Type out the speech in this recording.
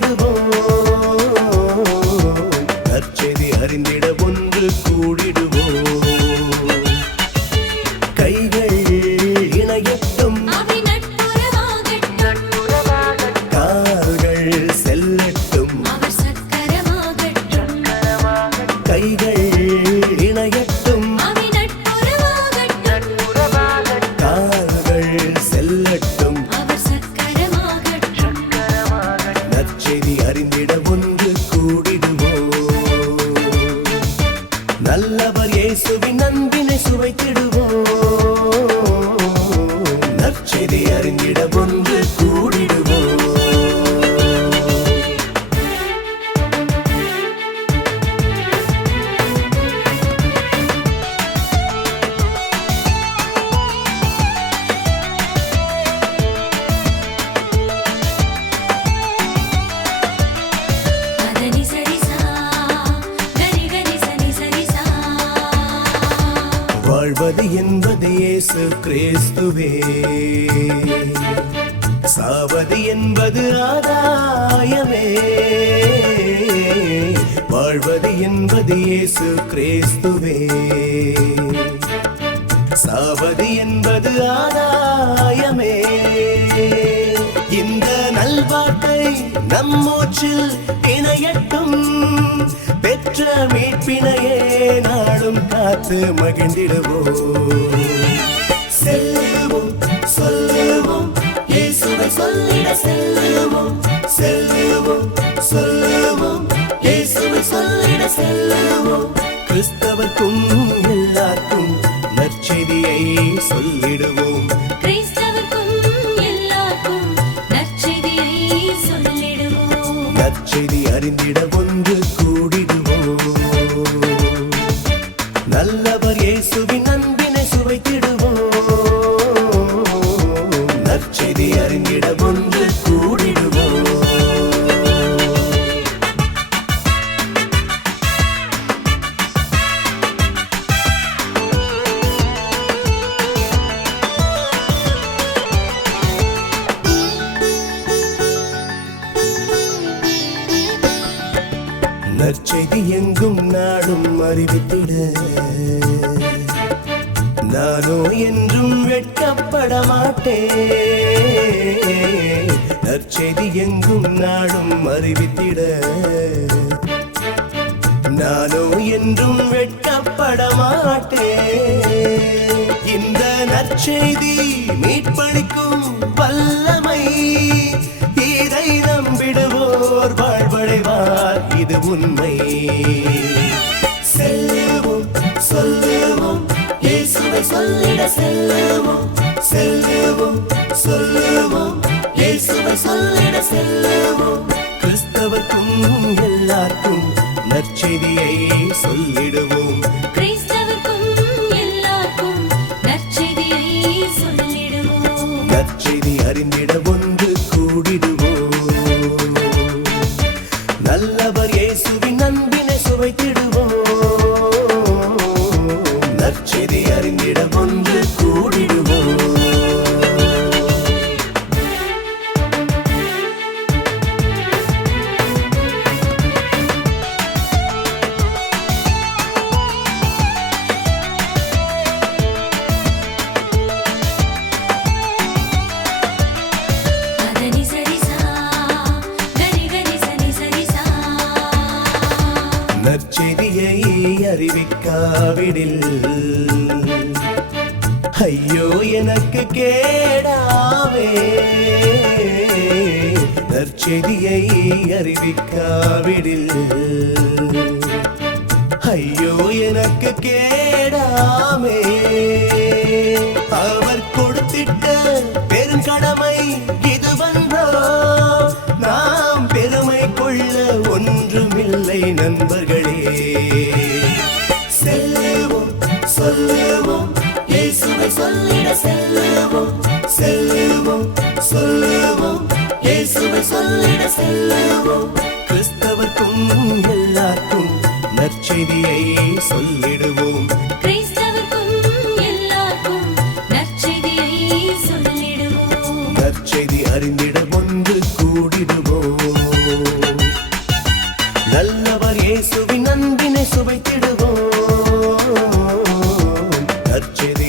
சுவைத்திடுவோம். நற்செய்தி அறிந்திட ஒன்று கூடிடுவோம். கைகள் இணையட்டும், கால்கள் செல்லட்டும். கைகள் இணையட்டும், கால்கள் செல்லட்டும். நற்செய்தி அறிந்திட ஒன்று கூடிடுவோம். நல்லவர் இயேசுவின் அன்பினை சுவைத்திடுவோம். நற்செய்தி அறிந்திட ஒன்று கூடிடுவோம். வாழ்வது என்பது இயேசு கிறிஸ்துவே, சாவது என்பது ஆதாயமே. வாழ்வது என்பது இயேசு கிறிஸ்துவே, சாவது என்பது ஆதாயமே. இந்த நல்வாழ்க்கை நம் மூச்சில் இணையட்டும். பெற்ற மீட்பினையே நாளும் காத்து மகிழ்ந்திடுவோம். செல்லுவோம், சொல்லுவோம், இயேசுவை சொல்லிட செல்லுவோம். செல்லுவோம், சொல்லுவோம், இயேசுவை சொல்லிட செல்லுவோம். கிறிஸ்தவர்க்கும் எல்லாருக்கும் நற்செய்தியை சொல்லிடுவோம். நற்செய்தி அறிந்திட ஒன்று கூடிடுவோம். நல்லவர் இயேசுவின் அன்பினை சுவைத்திடுவோம். நற்செய்தி அறிந்திட ஒன்று கூடிடுவோம். நற்செய்தி எங்கும் நாடும் அறிவித்திட நானோ என்றும் வெட்கப்பட மாட்டேன். நற்செய்தி எங்கும் நாடும் அறிவித்திட நானோ என்றும் வெட்கப்பட மாட்டேன். இந்த நற்செய்தி மீட்பளிக்கும் வல்லமை, இதை நம்பிடுவோர் வாழ்வடைவார், இது உண்மை. செல்லுவோம், சொல்லுவோம், இயேசுவை சொல்லிட செல்லுவோம். செல்லுவோம், சொல்லுவோம், இயேசுவை சொல்லிட செல்லுவோம். கிறிஸ்தவர்க்கும் எல்லாருக்கும் நற்செய்தியை சொல்லிடுவோம். நற்செய்தி அறிந்திட ஒன்று கூடிடுவோம். நல்லவர் இயேசுவின் அன்பினை சுவைத்திடுவோம். நற்செய்தி அறிந்திட ஒன்று கூடிடுவோம். நற்செய்தியை அறிவிக்காவிடில் ஐயோ எனக்கு கேடாவே. நற்செய்தியை அறிவிக்காவிடில் ஐயோ எனக்கு கேடாமே. அவர் கொடுத்திட்ட பெருங்கடமை இதுவன்றோ, நாம் பெருமை கொள்ள ஒன்றுமில்லை நண்பர்களே. செல்லுவோம், சொல்லுவோம், இயேசுவை சொல்லிட செல்லுவோம். செல்லுவோம், சொல்லுவோம், இயேசுவை சொல்லிட செல்லுவோம். கிறிஸ்தவர்க்கும் எல்லாருக்கும் நற்செய்தியை சொல்லிடுவோம். நற்செய்தி அறிந்திட ஒன்று கூடிடுவோம். நல்லவர் இயேசுவின் அன்பினை சுவைத்திடுவோம். நற்செய்தி